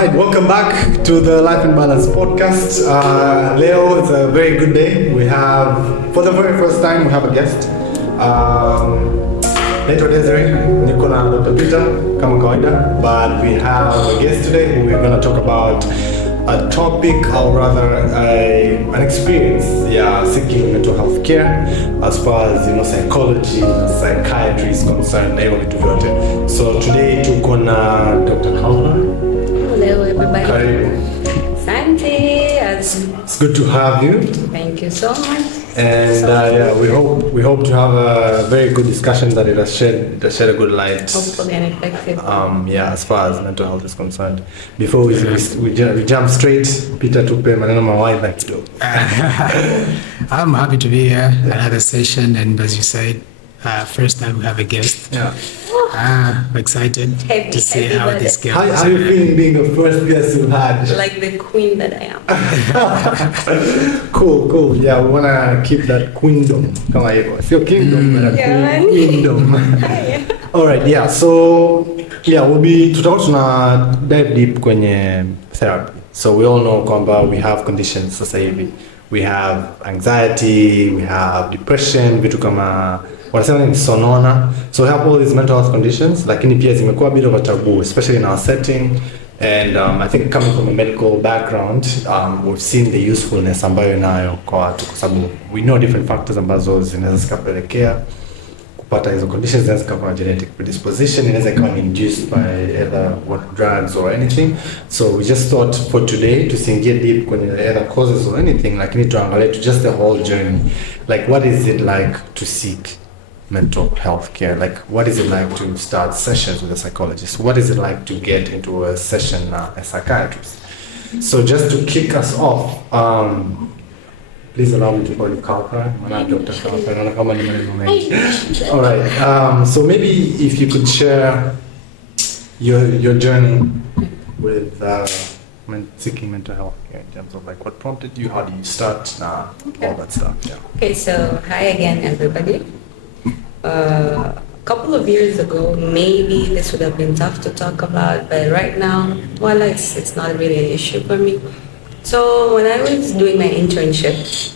Right, welcome back to the Life and Balance podcast. Leo, it's a very good day. We have, for the very first time, we have a guest. Naitwa Desiree, niko na Dr. Peter kama kawaida, but we have a guest today who we're going to talk about a topic, or rather an experience, seeking mental health care as far as psychology, psychiatry is concerned, na hivyo vitu vyote. So today tuko na Dr. Halma. Hello everybody. Karibu. Asante. It's good to have you. Thank you so much. And we hope to have a very good discussion that it has shed a good light. Hopefully and effective. As far as mental health is concerned. Before we jump straight, Peter tupe maneno mawaidha kidogo. I'm happy to be here, another session, and as you said, first time we have a guest. Yeah. Excited to see how this goes. How are you feeling being the first guest you've had? Like the queen that I am. Cool. Yeah, we want to keep that queendom. Kama hivyo. Sio kingdom, but a queendom. Alright, yeah. So, tutakuwa tuna dive deep kwenye therapy. So we all know kwamba we have conditions sasa hivi. We have anxiety, we have depression, vitu kama wanasema ni sonona. So we have all these mental health conditions, lakini pia zimekuwa a bit of a taboo, especially in our setting. And I think coming from a medical background, we've seen the usefulness ambayo inayo kwa watu, kwa sababu we know different factors ambazo zinaweza zikapelekea kupata hizo conditions. Zinaweza kuwa genetic predisposition, inaweza kuwa induced by either drugs or anything. So we just thought for today tusiingie deep kwenye either causes or anything, lakini tuangalie to just the whole journey. Like, what is it like to seek mental health care? Like, what is it like to start sessions with a psychologist? What is it like to get into a session a psychiatrist? So just to kick us off, please allow me to call you Kalpa. Dr. Kalpa. All right. So maybe if you could share your journey with seeking mental health care in terms of like what prompted you, how do you start, all that stuff. Yeah. Okay, so hi again everybody. A couple of years ago, maybe this would have been tough to talk about, but right now, well, it's not really an issue for me. So when I was doing my internship,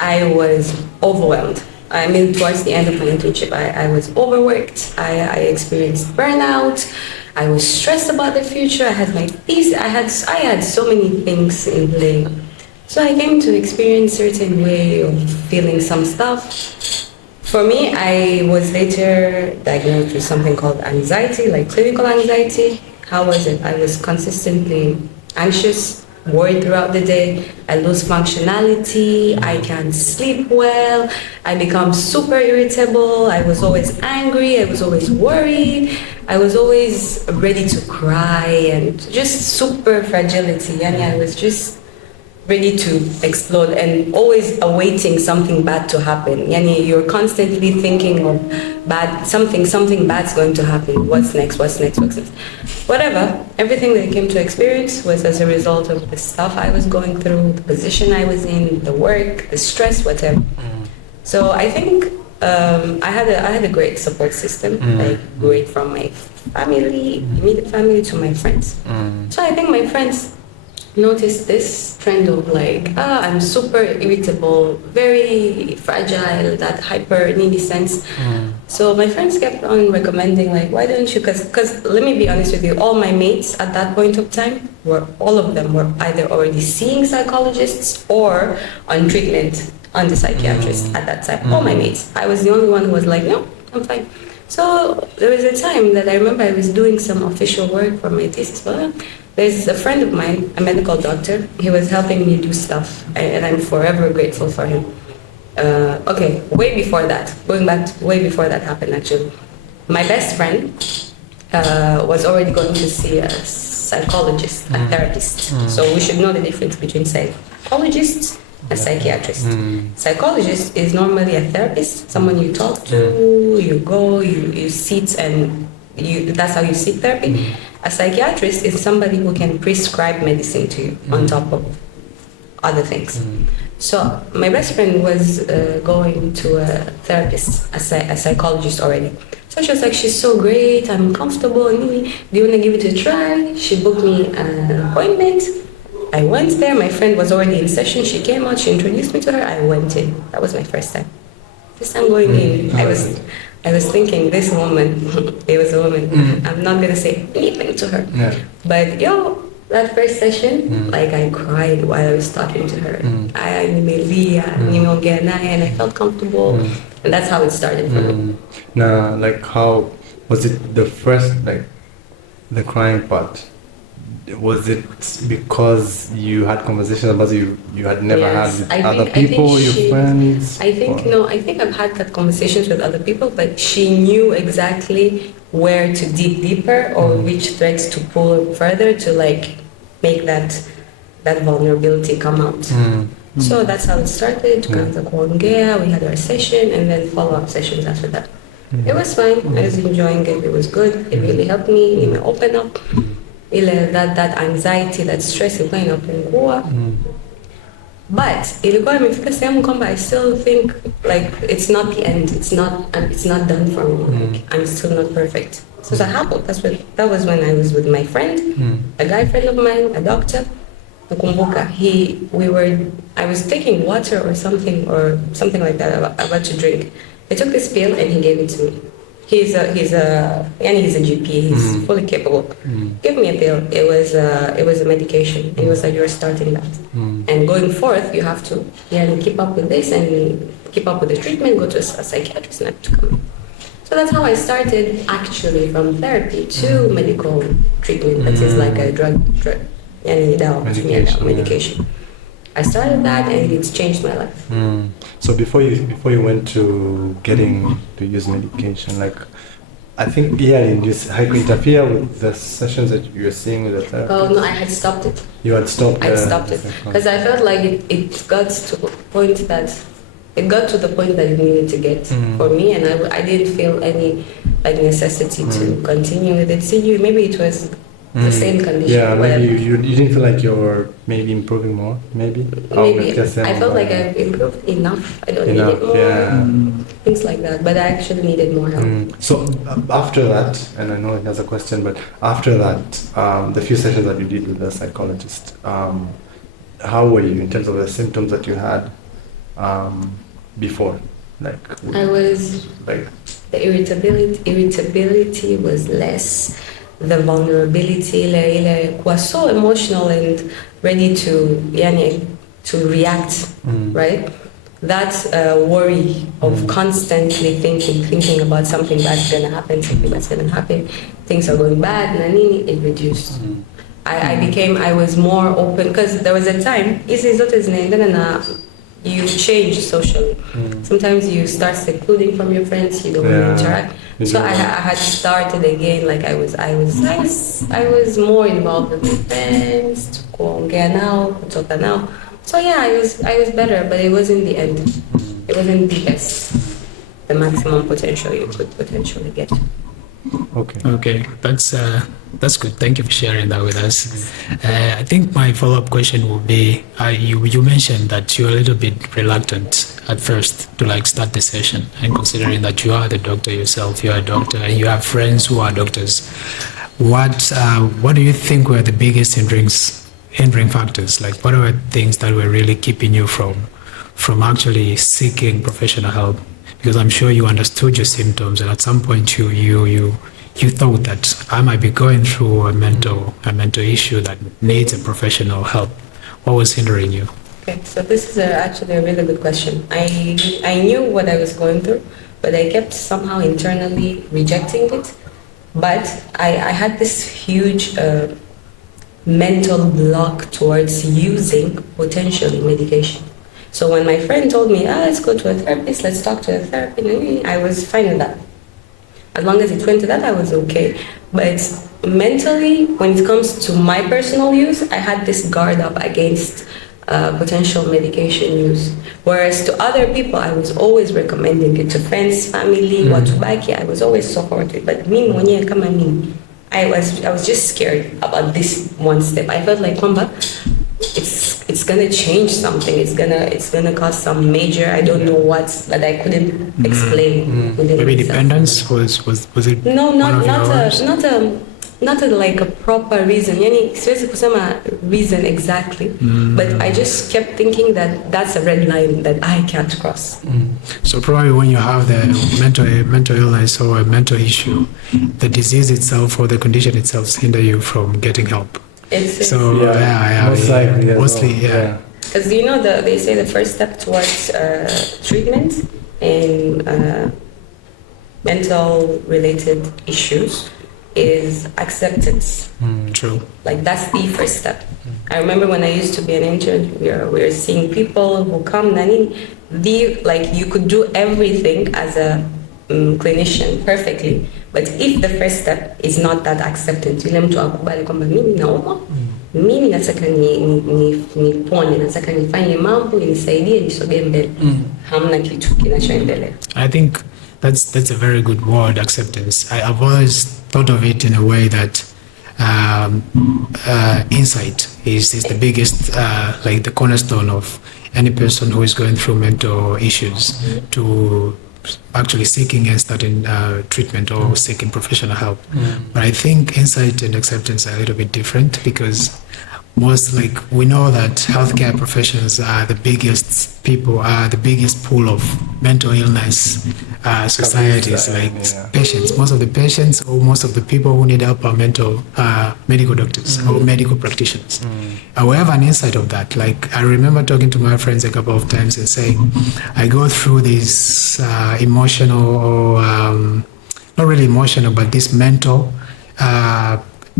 I was overwhelmed. I mean, towards the end of my internship, I was overworked. I experienced burnout. I was stressed about the future. I had my thesis. I had so many things in play. So I came to experience a certain way of feeling some stuff. For me, I was later diagnosed with something called anxiety, like clinical anxiety. How was it? I was consistently anxious, worried throughout the day. I lose functionality. I can't sleep well. I become super irritable. I was always angry. I was always worried. I was always ready to cry and just super fragility. And I was just ready to explode and always awaiting something bad to happen. Yani, you're constantly thinking of something bad's going to happen. What's next? Whatever. Everything that I came to experience was as a result of the stuff I was going through, the position I was in, the work, the stress, whatever. So I think I had a great support system, like great from my family, immediate family, to my friends. So I think my friends noticed this trend of like, I'm super irritable, very fragile, that hyper needy sense. So my friends kept on recommending like, why don't you, because let me be honest with you, all my mates at that point of time, all of them were either already seeing psychologists or on treatment on the psychiatrist at that time. All my mates. I was the only one who was like, no, I'm fine. So there was a time that I remember I was doing some official work for my thesis. Well, there's a friend of mine, a medical doctor. He was helping me do stuff, and I'm forever grateful for him. Way before that, going back to way before that happened actually. My best friend was already going to see a psychologist, a therapist. So we should know the difference between psychologists and psychiatrists. Psychologist is normally a therapist, someone you talk to, you go, you sit, and that's how you seek therapy. A psychiatrist is somebody who can prescribe medicine to you on top of other things. So my best friend was going to a therapist, a psychologist already. So she was like, she's so great, I'm comfortable, do you want to give it a try? She booked me an appointment. I went there, my friend was already in session, she came out, she introduced me to her, I went in. That was my first time. First time going in, I was thinking, this woman, it was a woman, I'm not gonna say anything to her. Yeah. But that first session, like I cried while I was talking to her. I nimelia, nimeongea naye, and I felt comfortable. And that's how it started for me. Now, like, how was it the first, like, the crying part? Was it because you had conversations about you had never Yes, had with I other think people, your friends? I think I've had that conversations with other people, but she knew exactly where to dig deeper or which threads to pull further to like make that vulnerability come out. So that's how it started. Tukaanza kuongea, we had our session and then follow-up sessions after that. It was fine. I was enjoying it. It was good. It really helped me. It opened up. That anxiety, that stress ilikuwa inapungua. But ilikuwa imefika sehemu kwamba I still think like it's not the end. It's not done for me. Like, I'm still not perfect. So that happened. That was when I was with my friend, a guy friend of mine, a doctor. Nakumbuka, I was taking water or something like that about to drink. I took this pill and he gave it to me. He's a GP. He's fully capable. Give me a pill. It was a medication. And he was like, you're starting that, and going forth, you have to keep up with this and keep up with the treatment. Go to a psychiatrist and have to come. So that's how I started actually from therapy to medical treatment. That is like a drug medication. I started that and it's changed my life. So before you went to getting to use medication, like I think you just had to interfere with the sessions that you were seeing with the therapist. Oh no, I had stopped it. You had stopped. I stopped it because I felt like it got to the point that it needed to get for me, and I didn't feel any like necessity to continue with it. See, maybe it was the same condition. Yeah, maybe you didn't feel like you're maybe improving more, maybe? Maybe. I felt like I've improved enough. I don't need it more. Things like that. But I actually needed more help. So after that, and I know he has a question, but after that, the few sessions that you did with the psychologist, how were you in terms of the symptoms that you had before? Like I was like the irritability was less. The vulnerability was so emotional and ready to react, right? That worry of constantly thinking about something that's gonna happen, things are going bad, it reduced. I was more open because there was a time, you change socially. Sometimes you start secluding from your friends, you don't want to interact. So I had started again, like I was more involved with my friends, kutoka now. So I was better, but it wasn't the end. It wasn't the best, the maximum potential you could potentially get. Okay, that's good. Thank you for sharing that with us. I think my follow-up question will be: you mentioned that you're a little bit reluctant at first to start the session, and considering that you are the doctor yourself, you're a doctor, and you have friends who are doctors. What do you think were the biggest hindering factors? Like, what are things that were really keeping you from actually seeking professional help? Because I'm sure you understood your symptoms, and at some point you thought that I might be going through a mental issue that needs a professional help. What was hindering you? Okay, so this is actually a really good question. I knew what I was going through, but I kept somehow internally rejecting it. But I had this huge mental block towards using potentially medication. So when my friend told me, let's go to a therapist, let's talk to a therapist, I was fine with that. As long as it went to that, I was okay. But mentally, when it comes to my personal use, I had this guard up against potential medication use. Whereas to other people, I was always recommending it to friends, family, watubaki. I was always supportive. But me, I was just scared about this one step. I felt like, it's it's gonna change something. It's gonna cause some major, I don't know what, that I couldn't explain. Maybe dependence was it? No, not a like a proper reason. Yani siwezi kusema reason exactly, but I just kept thinking that that's a red line that I can't cross. So probably when you have the mental illness or a mental issue, the disease itself or the condition itself hinder you from getting help. Mostly. Because they say the first step towards treatment in mental related issues is acceptance. True. Like that's the first step. I remember when I used to be an intern, we were seeing people who come, like you could do everything as a clinician perfectly, but if the first step is not that acceptance, yule mtu akubali kwamba mimi naumwa, mimi nataka nipone, nataka nifanye mambo inisaidie nisogee mbele, hamna kitu kinachoendelea. I think that's a very good word, acceptance. I've always thought of it in a way that insight is the biggest, like the cornerstone of any person who is going through mental issues to actually seeking and starting treatment or seeking professional help. But I think insight and acceptance are a little bit different, because we know that healthcare professionals are the biggest pool of mental illness societies, patients. Most of the patients or most of the people who need help are medical doctors or medical practitioners. We have an insight of that. Like I remember talking to my friends a couple of times and saying, I go through this emotional or not really emotional, but this mental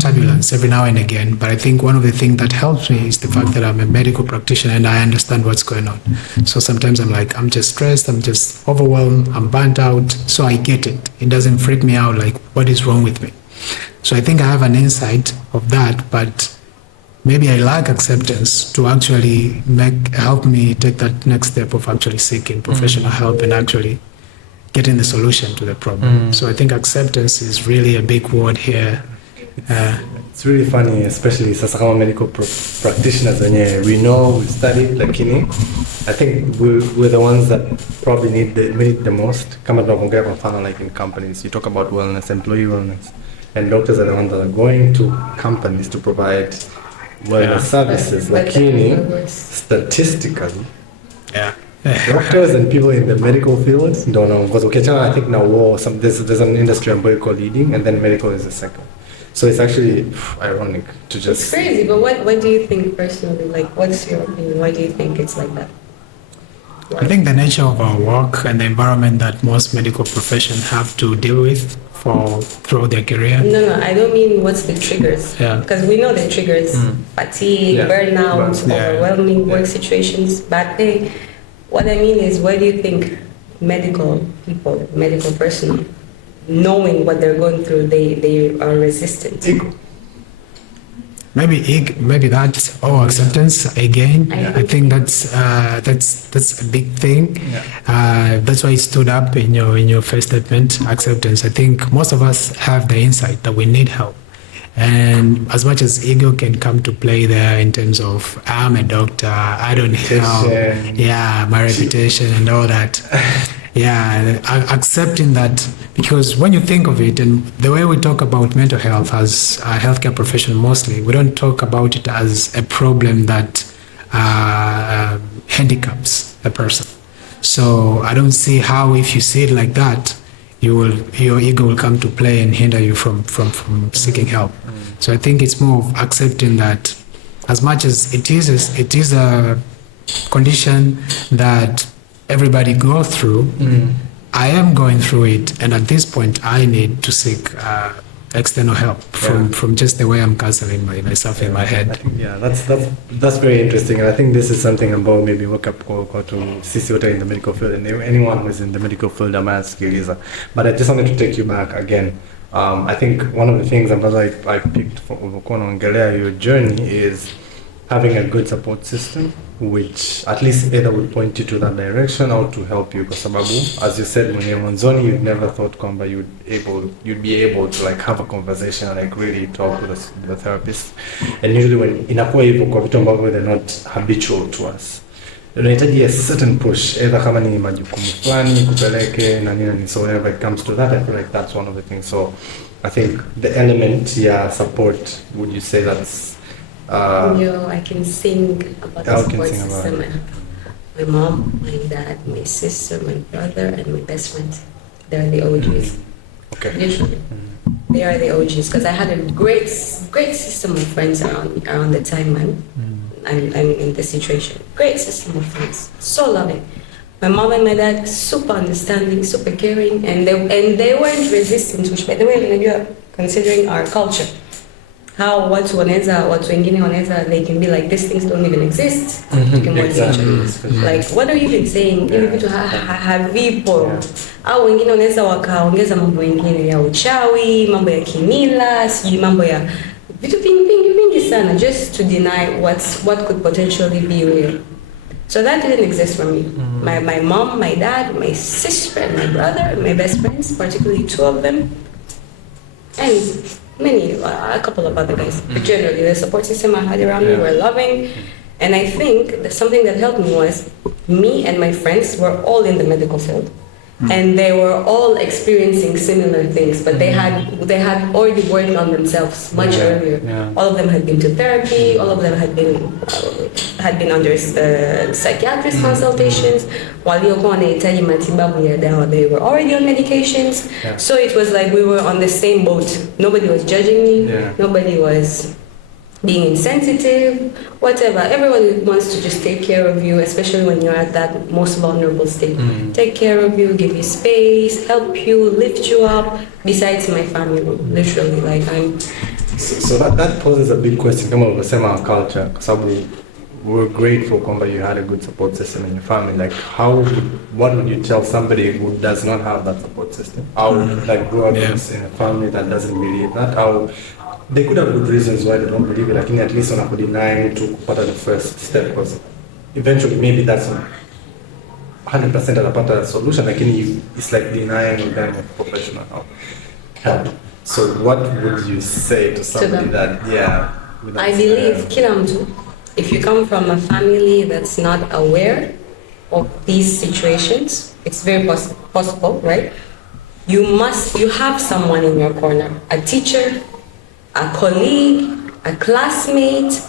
turbulence every now and again. But I think one of the things that helps me is the fact that I'm a medical practitioner and I understand what's going on. So sometimes I'm like, I'm just stressed, I'm just overwhelmed, I'm burnt out. So I get it. It doesn't freak me out like, what is wrong with me? So I think I have an insight of that, but maybe I lack acceptance to actually help me take that next step of actually seeking professional help and actually getting the solution to the problem. So I think acceptance is really a big word here. It's really funny, especially sasa kama medical practitioners wenye we know, we studied, lakini I think we're the ones that probably need the most. Kama tunavyoongea kwa mfano like in companies, you talk about wellness, employee wellness, and doctors are the ones that are going to companies to provide wellness services, lakini statistically doctors and people in the medical field don't know, because I think now there's an industry ambayo iko leading and then medical is the second. So it's actually ironic to just... It's crazy, but what do you think personally? Like, what's your opinion? Why do you think it's like that? I think the nature of our work and the environment that most medical professions have to deal with throughout their career. No, I don't mean what's the triggers. Because we know the triggers. Fatigue, burnout, overwhelming work situations, bad pay. What I mean is, why do you think medical people, medical personnel, knowing what they're going through, they are resistant? Maybe that's acceptance again. I think that's a big thing. That's why it stood up in your first statement, acceptance. I think most of us have the insight that we need help, and as much as ego can come to play there in terms of I'm a doctor, I don't help, my reputation and all that. Accepting that, because when you think of it, and the way we talk about mental health as a healthcare professional mostly, we don't talk about it as a problem that handicaps a person. So I don't see how, if you see it like that, your ego will come to play and hinder you from seeking help. So I think it's more of accepting that, as much as it is a condition that everybody go through, I am going through it, and at this point I need to seek external help from just the way I'm canceling myself in my head. I think, that's very interesting, and I think this is something about maybe work up to sisi wote in the medical field, and anyone who is in the medical field amasikiliza. But I just wanted to take you back again. I think one of the things I picked from unaongelea your journey is having a good support system, which at least either would point you to that direction or to help you, kwa sababu, as you said, when you're mwanzoni, you'd never thought kwamba you'd be able to like have a conversation and like really talk with the therapist. And usually when inakuwa hivyo kwa vitu ambavyo they're not habitual to us, unahitaji a certain push, either kama ni majukumu fulani kupeleke na nini, so whenever it comes to that, I feel like that's one of the things. So I think the element, support, would you say that's I can sing about the support system. My mom, my dad, my sister, my brother, and my best friend. They're the OGs. Okay. Usually, they are the OGs because I had a great system of friends around the time I'm in this situation. Great system of friends, so loving. My mom and my dad, super understanding, super caring, and they weren't resistant. Which, by the way, considering our culture, how watu wengine wanaweza, they can be like, these things don't even exist. Exactly. Like, what are you even saying? Hivi vitu havipo. Au wengine wanaweza wakaongeza mambo mengine ya uchawi, mambo ya kimila, sijui mambo ya vitu vingi sana, just to deny what could potentially be real. So that didn't exist for me. My mom, my dad, my sister, and my brother, my best friends, particularly 2 of them, and a couple of other guys. But generally, the support system I had around me were loving. And I think that something that helped me was me and my friends were all in the medical field. And they were all experiencing similar things, but they had already worked on themselves much earlier. All of them had been to therapy. All of them had been under psychiatrist consultations. Waliokuwa wanahitaji matibabu ya dawa, they were already on medications. So it was like we were on the same boat. Nobody was judging me. Nobody was being insensitive, whatever. Everyone wants to just take care of you, especially when you're at that most vulnerable state. Take care of you, give you space, help you, lift you up. Besides my family, literally, like I'm. So that poses a big question. Kama ulivyosema our culture, kwa sababu we're grateful kwamba you had a good support system in your family. Like what would you tell somebody who does not have that support system? How like grow up in a family that doesn't believe that? How they could have good reasons why they don't believe it, like at least on a deny to put the first step, because eventually maybe that's 100% anapata solution, like it's like denying them of professional help. So what would you say to somebody that I believe kila mtu, if you come from a family that's not aware of these situations, it's very possible, right? You have someone in your corner, a teacher, a colleague, a classmate,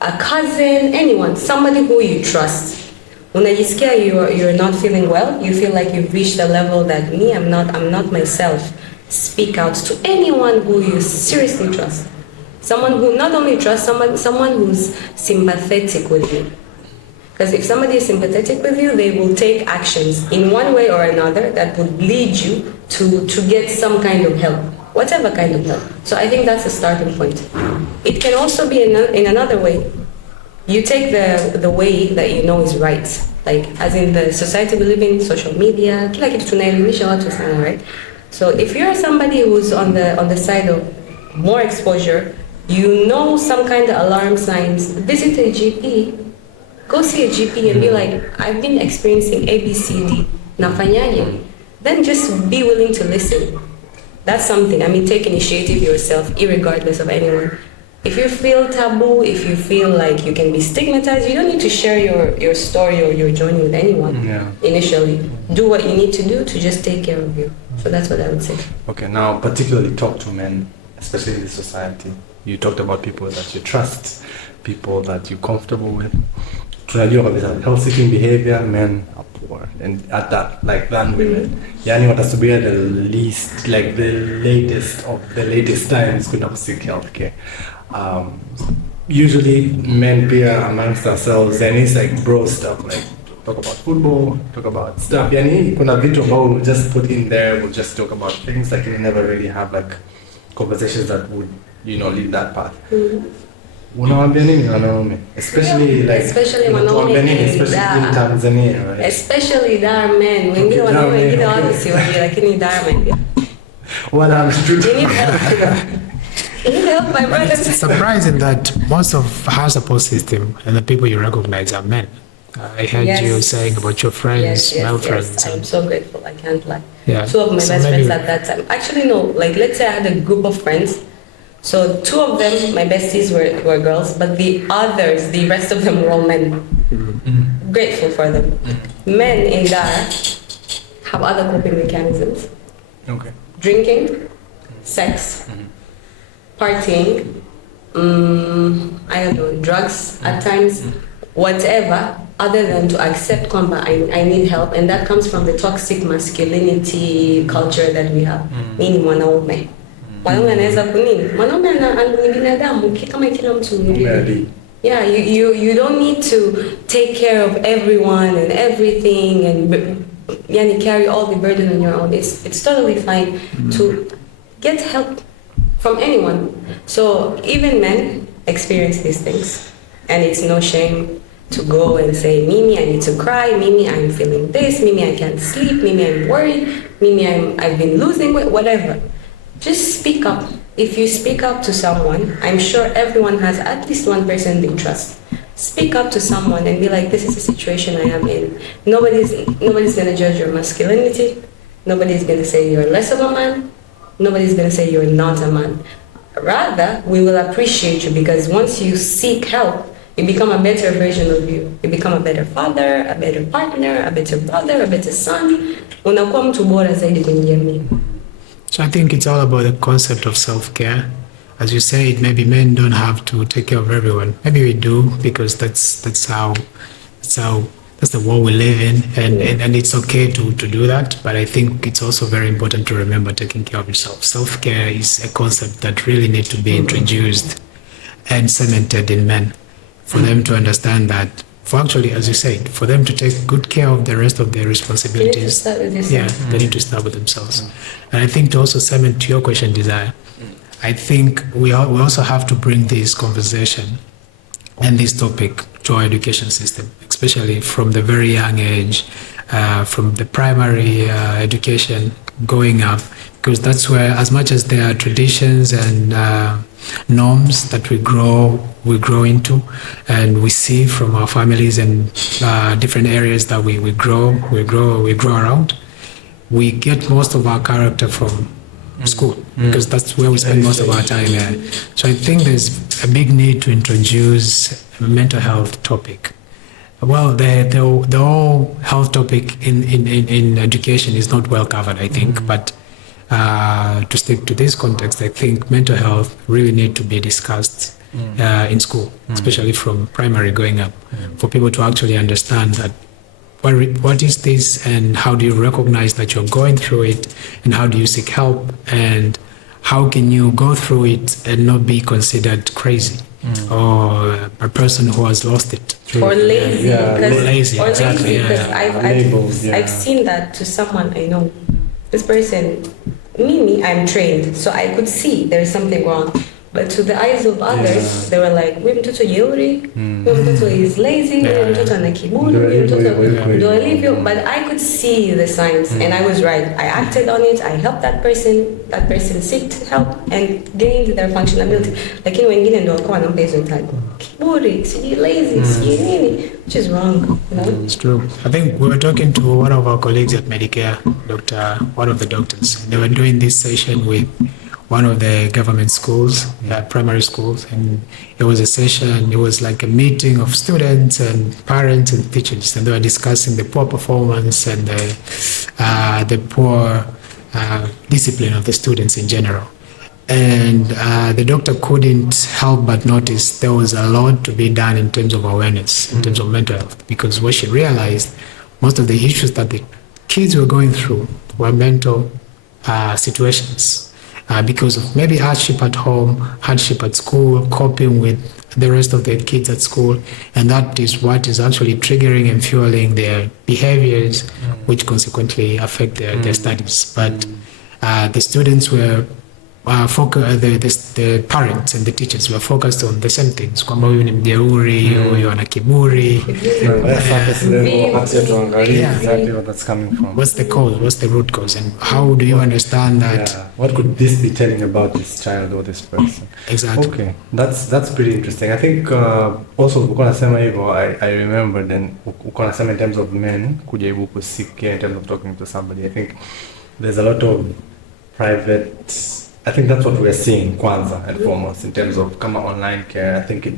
a cousin, anyone, somebody who you trust. Unajisikia you're not feeling well, you feel like you've reached a level that I'm not myself. Speak out to anyone who you seriously trust. Someone who not only trusts, someone who's sympathetic with you. Because if somebody is sympathetic with you, they will take actions in one way or another that would lead you to get some kind of help. Whatever kind of help. So I think that's a starting point. It can also be in another way. You take the way that you know is right. Like, as in the society we live in, social media, kila kitu tunaelimisha watu sana, right? So if you're somebody who's on the side of more exposure, you know some kind of alarm signs, visit a GP. Go see a GP and be like, I've been experiencing ABCD. Nafanyaje? Then just be willing to listen. That's something. I mean, take initiative yourself, irregardless of anyone. If you feel taboo, if you feel like you can be stigmatized, you don't need to share your story or your journey with anyone initially. Do what you need to do to just take care of you. So that's what I would say. Okay, now particularly talk to men, especially in this society. You talked about people that you trust, people that you're comfortable with. Tunajua kabisa health-seeking behavior, men are poor, and at that, like than women. Yani watasubiria the least, like the latest of the latest times kuna seek healthcare. Usually men peer amongst ourselves, and it's like bro stuff, like talk about football, talk about stuff. Yani kuna vitu ambao we'll just put in there, we'll just talk about things, like you never really have like conversations that would, lead that path. Unawaambia nini wanaume? Especially wanaume in Tanzania, right? Especially Dar men. Wengine wanaume wengine wao siwaje, lakini Dar men. What I'm true. You need help, my brother. It's surprising that most of our support system and the people you recognize are men. I heard you saying about your friends, male friends. I'm so grateful. I can't lie. Yeah. Two of my best friends at that time. Actually, no. Like, let's say I had a group of friends. So two of them, my besties, were girls, but the others, the rest of them were all men. Mm-hmm. Grateful for them. Mm-hmm. Men in Dar have other coping mechanisms. Okay. Drinking, sex, partying, I don't know, drugs at times, whatever, other than to accept kwamba I need help, and that comes from the toxic masculinity culture that we have. Mimi ni mwanaume. Mwanaume anaweza kunini? Mwanaume ni binadamu kama kila mtu mwingine. Yeah, you don't need to take care of everyone and everything and carry all the burden on your own. It's totally fine to get help from anyone. So even men experience these things, and it's no shame to go and say, Mimi, I need to cry. Mimi, I'm feeling this. Mimi, I can't sleep. Mimi, I'm worried. Mimi, I've been losing weight. Whatever. Just speak up. If you speak up to someone, I'm sure everyone has at least one person they trust. Speak up to someone and be like, this is the situation I am in. Nobody's gonna judge your masculinity. Nobody's gonna say you're less of a man. Nobody's gonna say you're not a man. Rather, we will appreciate you, because once you seek help, you become a better version of you. You become a better father, a better partner, a better brother, a better son. Unakuwa mtu bora zaidi kwenye jamii. So I think it's all about the concept of self-care. As you said, maybe men don't have to take care of everyone. Maybe we do, because that's the world we live in, and it's okay to do that. But I think it's also very important to remember taking care of yourself. Self-care is a concept that really needs to be introduced and cemented in men, for them to understand that, for actually, as you said, for them to take good care of the rest of their responsibilities. They need to start with themselves. And I think to also cement your question, Desire, I think we also have to bring this conversation and this topic to our education system, especially from the very young age, from the primary education going up, because that's where, as much as there are traditions and norms that we grow into, and we see from our families and different areas that we grow around, we get most of our character from school, because that's where we spend most of our time. So I think there's a big need to introduce a mental health topic. Well, the whole health topic in education is not well covered, I think, but to stick to this context, I think mental health really need to be discussed in school, especially from primary going up, for people to actually understand that what is this, and how do you recognize that you're going through it, and how do you seek help, and how can you go through it and not be considered crazy or a person who has lost it. Or lazy. Exactly. I've seen that to someone I know. This person, me, I'm trained, so I could see there is something wrong. But to the eyes of others, they were like, huyu mtoto jeuri, huyu mtoto is lazy, huyu mtoto ana kiburi, huyu mtoto ndo alivyo. But I could see the signs, and I was right. I acted on it, I helped that person seeked help and gained their functionality. Lakini wengine ndo wakawa wanampa hizo tag. Kiburi, sijui lazy, sijui nini, which is wrong. You know? It's true. I think we were talking to one of our colleagues at Medicare, one of the doctors. They were doing this session with one of the government schools, primary schools, and it was a session, it was like a meeting of students and parents and teachers, and they were discussing the poor performance and the poor discipline of the students in general. And the doctor couldn't help but notice there was a lot to be done in terms of awareness, in terms of mental health, because what she realized, most of the issues that the kids were going through were mental situations. Because of maybe hardship at home, hardship at school, coping with the rest of the kids at school, and that is what is actually triggering and fueling their behaviors, which consequently affect their studies. But the students were the parents and the teachers were focused on the same things, kwamba huyu ni mjeuri, huyu ana kiburi. Exactly what that's coming from. What's the cause? What's the root cause? And how do you understand that? Yeah. What could this be telling about this child or this person? Exactly. Okay, that's pretty interesting. I think also uko nasema hivyo, I remember then uko nasema in terms of men kujaribu kusikia in terms of talking to somebody. I think there's a lot of private. I think that's what we're seeing kwanza and foremost in terms of kama online care. I think it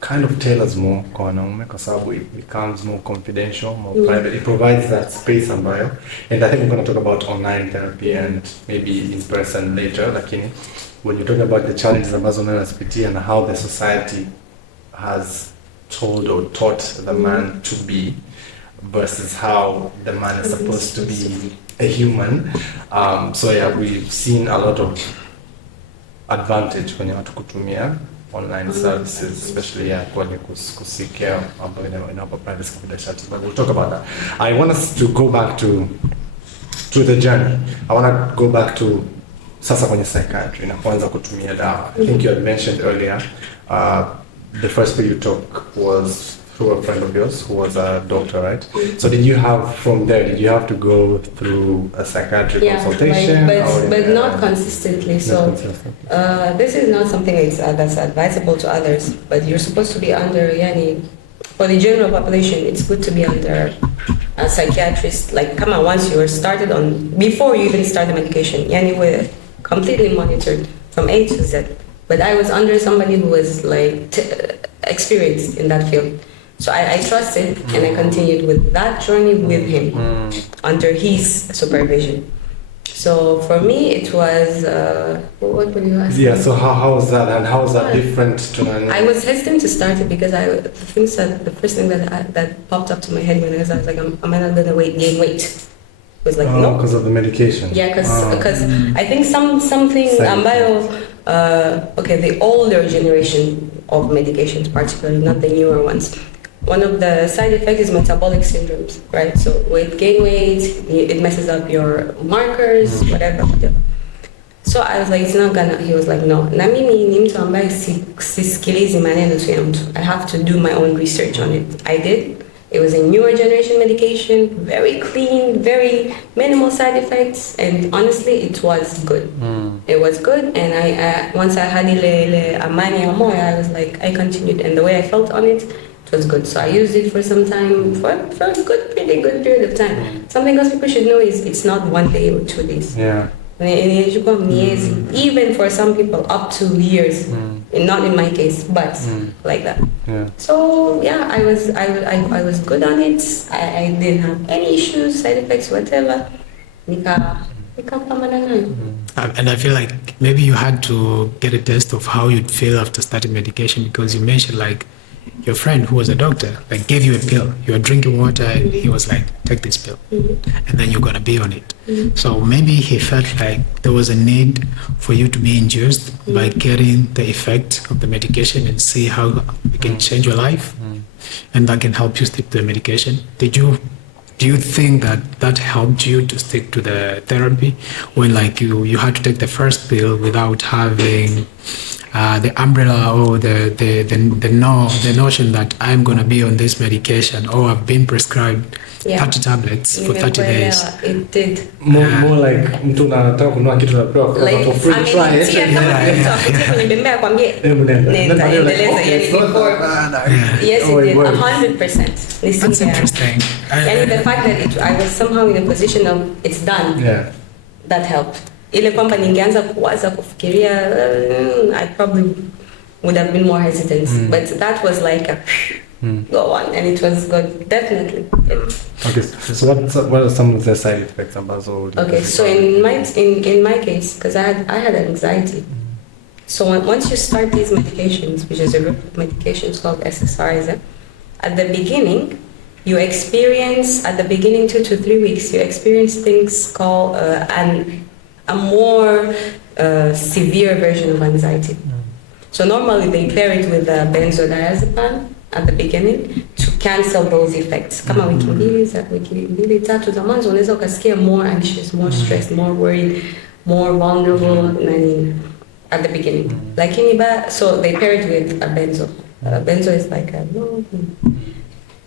kind of tailors more kwa wanaume kwa sababu it becomes more confidential, more private. It provides that space ambayo, and I think we're going to talk about online therapy and maybe in person later, lakini when you talk about the challenges ambazo unazipitia and how the society has told or taught the man to be versus how the man is supposed to be a human. So yeah, we've seen a lot of advantage kwenye watu kutumia online services, especially kwenye kusikia ambayo inapa privacy confidentiality, but we'll talk about that. I want us to go back to the journey. I want to go back to sasa kwenye psychiatry na kuanza kutumia dawa. I think you had mentioned earlier the first pill you took was through a friend of yours who was a doctor, right? So did you have to go through a psychiatric consultation? But not consistently. So this is not something that's advisable to others, but you're supposed to be under, for the general population, it's good to be under a psychiatrist. Like, come on, once you were started on, before you even start the medication, we're completely monitored from A to Z. But I was under somebody who was like experienced in that field. So I trusted and I continued with that journey with him under his supervision. So for me it was, what were you asking? Yeah, so how was that, and how was that different to I was hesitant to start it because the first thing that popped up to my head when I was like, am I not going to gain weight? It was like, no. Because of the medication? Yeah, because I think something ambayo, the older generation of medications particularly, not the newer ones. One of the side effects is metabolic syndromes, right? So with gain weight, it messes up your markers, whatever. So I was like, it's not gonna, he was like, no. Na mimi ni mtu ambaye sisikilizi maneno tu ya mtu. I have to do my own research on it. I did. It was a newer generation medication, very clean, very minimal side effects, and honestly, it was good. It was good, and I once I had ile amani ya moyo, I was like, I continued, and the way I felt on it, it was good. So I used it for some time, for a pretty good period of time. Something else people should know is it's not 1 day or 2 days. Yeah. Even for some people, up to years. Not in my case, but like that. Yeah. So yeah, I was good on it. I didn't have any issues, side effects, whatever. And I feel like maybe you had to get a taste of how you'd feel after starting medication, because you mentioned like your friend who was a doctor like gave you a pill, you were drinking water, and he was like, take this pill and then you're gonna be on it. So maybe he felt like there was a need for you to be induced by getting the effect of the medication and see how it can change your life and that can help you stick to the medication. Do you think that helped you to stick to the therapy when like you had to take the first pill without having the umbrella or the notion that I'm going to be on this medication or I've been prescribed 30 tablets for 30 days? It did. More like mtu unataka kununua kitu na pewa for free try it. Yes, it did. 100%. That's interesting. And the fact that I was somehow in a position of it's done. Yeah. That helped. Ile kwamba ningeanza kuwaza kufikiria, I probably would have been more hesitant. But that was like a go on, and it was good, definitely. Okay, so what are some of the side effects ambazo? Okay, so in my case, because I had anxiety. So once you start these medications, which is a group of medications called SSRIs, at the beginning, you experience, at the beginning 2 to 3 weeks, you experience things called a more severe version of anxiety. So normally they pair it with benzodiazepam at the beginning to cancel those effects. Kama wiki mbili tatu za mwanzo unaweza ukasikia more anxious, more stressed, more worried, more vulnerable. at the beginning. Lakini so they pair it with a benzo. Benzo is like a no.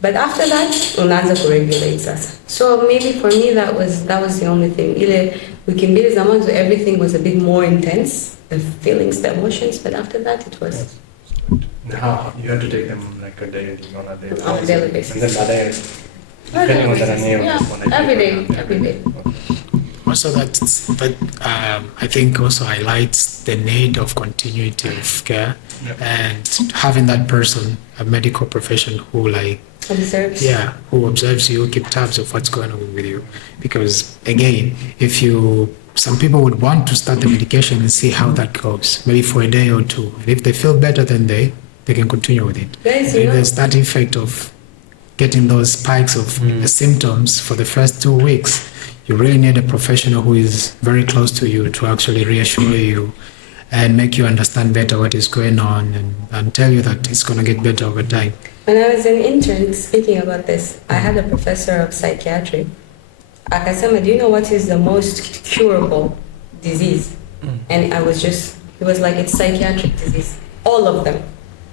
But after that, unaanza kuregulate sasa. So maybe for me that was the only thing. Ile wikimbizi zamani everything was a bit more intense, the feelings, the emotions, but after that it was. How you had to take them like a day on a daily basis. And then depending on the every day. Also, that I think also highlights the need of continuity of care and having that person, a medical profession who observes. Yeah, who observes you, keep tabs of what's going on with you. Because again, some people would want to start the medication and see how that goes, maybe for a day or two. And if they feel better, then they can continue with it. Guys, if there's that effect of getting those spikes of symptoms for the first 2 weeks, you really need a professional who is very close to you to actually reassure you and make you understand better what is going on and tell you that it's going to get better over time. When I was an intern, speaking about this, I had a professor of psychiatry. Akasema, do you know what is the most curable disease? And he was like, it's psychiatric disease. All of them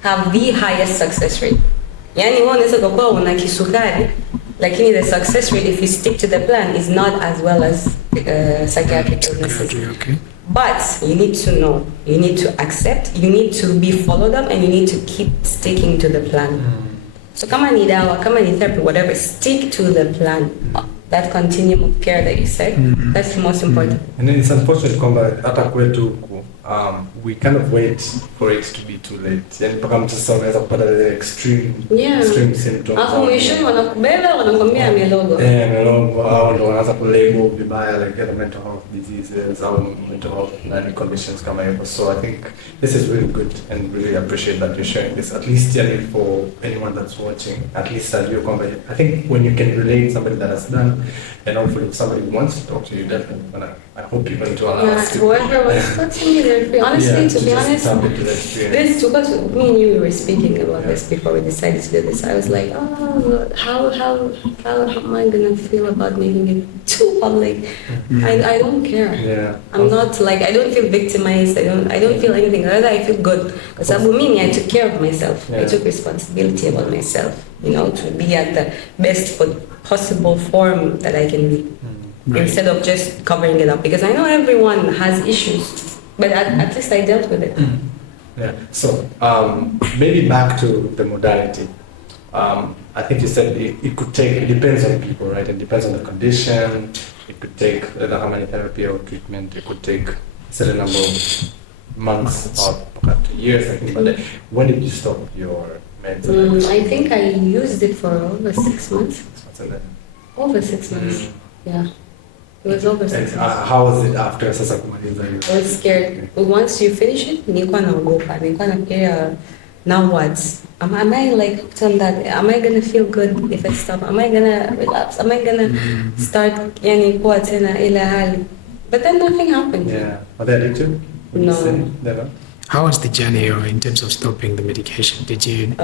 have the highest success rate. Yani unaweza kuwa una kisukari, lakini the success rate if you stick to the plan is not as well as psychiatric illnesses. Okay. But you need to know, you need to accept, you need to be followed up, and you need to keep sticking to the plan. So kama ni dawa, kama ni therapy, whatever, stick to the plan. That continuum of care that you said, that's the most important. And then it's unfortunate kwamba hata kwetu we kind of wait for it to be too late. Yani mpaka mtu sasa unaweza kupata the extreme symptoms. Hapo mwisho wanakubeba wanakwambia amelogo. Amelogo au ndo wanaanza kulabel vibaya like other mental health diseases or mental health conditions kama hivyo. So I think this is really good and really appreciate that you're sharing this. At least for anyone that's watching, at least as you kwamba I think when you can relate somebody that has done, and hopefully if somebody wants to talk to you, definitely. And I hope you're going to allow us to. Whoever was talking to me, honestly, to be honest, this because me and you were speaking about this before we decided to do this. I was like, oh, how am I gonna feel about making it too public? I don't care. Yeah. I'm not like I don't feel victimized. I don't feel anything. Rather, I feel good because I took care of myself. I took responsibility about myself. To be at the best possible form that I can be. Right. Instead of just covering it up, because I know everyone has issues, but at least I dealt with it. Yeah. So maybe back to the modality. I think you said it could take. It depends on people, right? It depends on the condition. It could take whether how many therapy or treatment. It could take a certain number of months or perhaps years. I think. But when did you stop your meds? I think I used it for over 6 months. 6 months and then. Over 6 months. Yeah. It was over 6 months. How was it after sasa kumaliza hiyo? I was scared. But once you finish it, nilikuwa naogopa. Nilikuwa nafikiria, now what? Am I like on that? Am I gonna feel good if I stop? Am I gonna relapse? Am I gonna start kuwa tena ile hali? But then nothing happened. Yeah. Are they addicted? No. Never. How was the journey in terms of stopping the medication? Did you?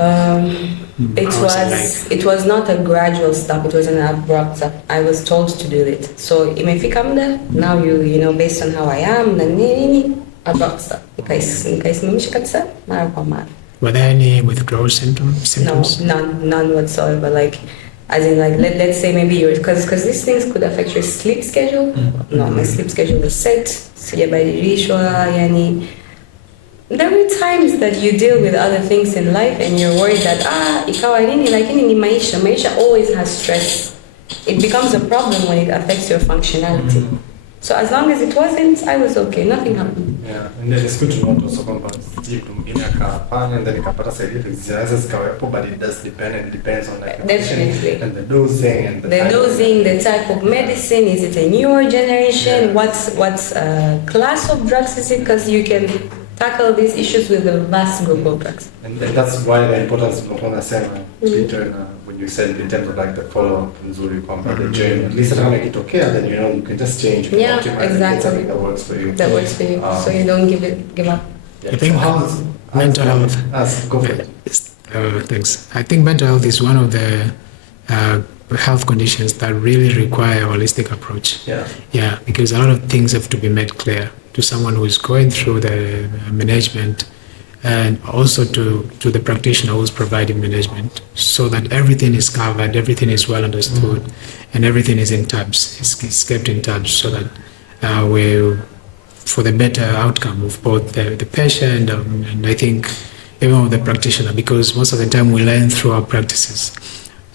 It was not a gradual stop. It was an abrupt stop. I was told to do it. So imefika muda, now you based on how I am, na nini, abrupt stop. Nikaisimamisha kabisa mara kwa mara. Were there any withdrawal symptoms? No, none whatsoever. Like, as in, like, let's say maybe because these things could affect your sleep schedule. No, my sleep schedule was set. Sijabadilishwa, yani. There were times that you deal with other things in life and you're worried that ikawa nini, lakini ni maisha. Maisha always has stress. It becomes a problem when it affects your functionality. So as long as it wasn't, I was okay. Nothing happened. Yeah, and then it's good to note also kwamba mtu mwingine akafanya and then ikapata side effects zinaweza zikawepo, but it does depend and it depends on like definitely and the dosing and the type of medicine. Is it a newer generation? Yeah. What class of drugs is it? Because you can tackle these issues with a vast group of drugs. And that's why the importance of intern when you said in terms of like the follow-up nzuri kwamba the journey. At least kama ikitokea, then you can just change. Yeah, exactly. Something that works for you. That works for you, so you don't give up. I think mental health. Go for it. Thanks. I think mental health is one of the health conditions that really require a holistic approach. Yeah. Yeah, because a lot of things have to be made clear to someone who is going through the management, and also to the practitioner who's providing management, so that everything is covered, everything is well understood, and everything is in tabs, it's kept in tabs, so that we, for the better outcome of both the patient and I think even of the practitioner, because most of the time we learn through our practices.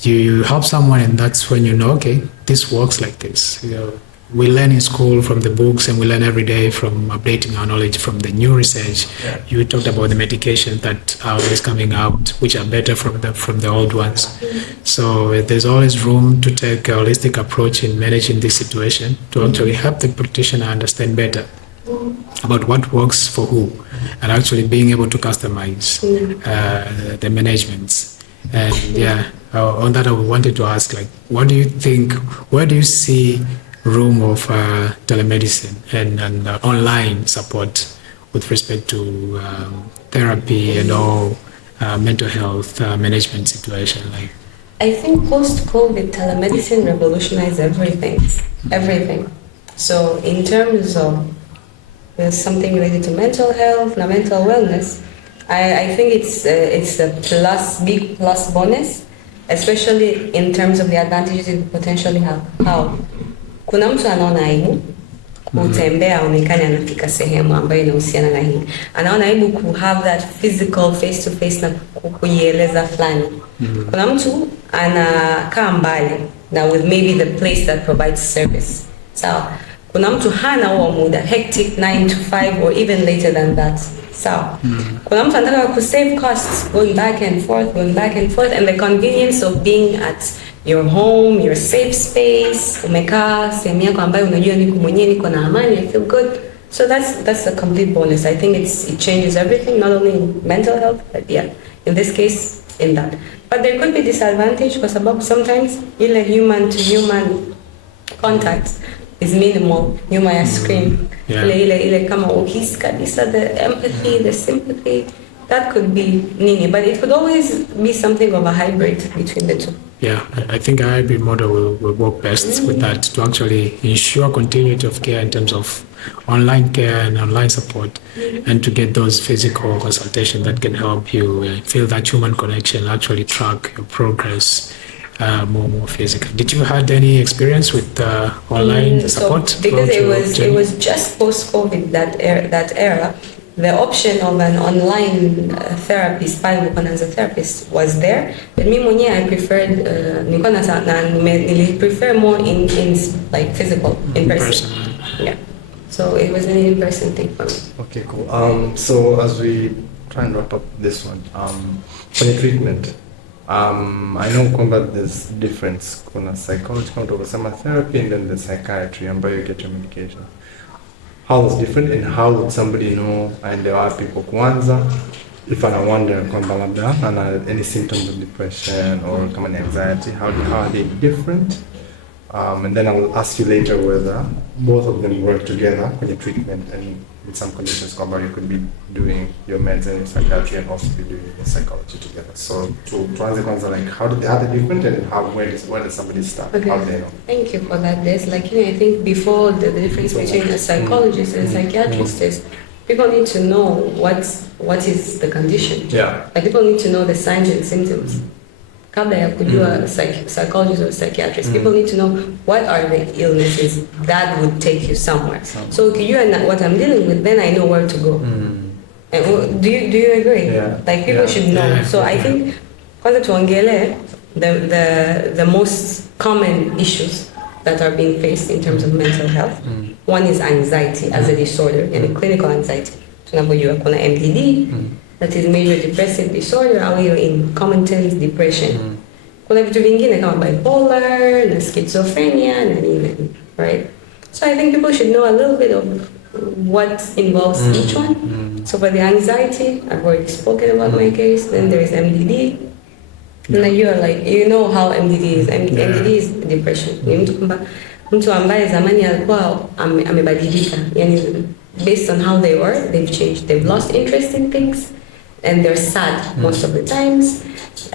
You help someone and that's when you know, okay, this works like this. We learn in school from the books and we learn every day from updating our knowledge from the new research. Yeah. You talked about the medications that are always coming out, which are better from the old ones. So there's always room to take a holistic approach in managing this situation to actually help the practitioner understand better about what works for who, and actually being able to customize the managements. And on that I wanted to ask, like, what do you think, where do you see room of telemedicine and online support with respect to therapy and all mental health management situation? Like, I think post-COVID, telemedicine revolutionized everything. So in terms of something related to mental health and mental wellness, I think it's a big plus bonus, especially in terms of the advantages it potentially have. How? Kuna mtu anaona aibu kutembea aonekane anafika sehemu ambayo inahusiana na hii. Anaona aibu ku have that physical face to face na kujieleza fulani. Kuna mtu anakaa mbali na with maybe the place that provides service. So kuna mtu hana huo muda, hectic 9 to 5 or even later than that. So kuna mtu anataka ku save costs, going back and forth, and the convenience of being at your home, your safe space, umekaa sehemu yako ambayo unajua niko mwenyewe, niko na amani, I feel good. So that's a complete bonus. I think it changes everything, not only in mental health, but in this case, in that. But there could be disadvantage kwa sababu sometimes ile human to human contact is minimal nyuma ya screen. Ile kama ukihisi kabisa the empathy, the sympathy, that could be nini, but it could always be something of a hybrid between the two. Yeah, I think a hybrid model will work best with that to actually ensure continuity of care in terms of online care and online support, and to get those physical consultations that can help you feel that human connection, actually track your progress more physical. Did you had any experience with online support? So because it was just post-COVID that era, the option of an online therapist, as a therapist, was there. But me mwenyewe I preferred, prefer more in like physical, in person. Yeah. So it was an in-person thing for me. Okay, cool. So as we try and wrap up this one, for the treatment, I know combat there's difference. Kuna psychology, kuna therapy, and then the psychiatry, and you get your medication. How is different, and how would somebody know? And there are people kwanza, if I wonder kwamba labda ana any symptoms of depression or common anxiety, how are they different? And then I will ask you later whether both of them work together in the treatment, and with some conditions kwamba you could be doing your meds and psychiatry and also be doing your psychology together. So to answer kwanza, like how are they different, and where does somebody start? Okay. How do they know? Thank you for that. There's like, I think before the difference between a psychologist and a psychiatrist is people need to know what is the condition. Yeah. Like people need to know the signs and symptoms. Kabla ya kujua psychologist or psychiatrist, people need to know what are the illnesses that would take you somewhere. So ukijua what I'm dealing with, then I know where to go. And do you agree? Yeah. Like people should know. Yeah. So I think kwanza tuongele the most common issues that are being faced in terms of mental health. One is anxiety as a disorder, and clinical anxiety. Tunapojua kuna MDD, that is major depressive disorder, au hiyo in common terms depression. Kuna vitu vingine kama bipolar na schizophrenia na nini, right? So I think people should know a little bit of what involves each one. So for the anxiety, I've already spoken about my case. Then there is MDD. And you are like, you know how MDD is. MDD is depression. Ni mtu ambaye zamani alikuwa amebadilika. Yani based on how they were, they've changed. They've lost interest in things, and they're sad most of the times.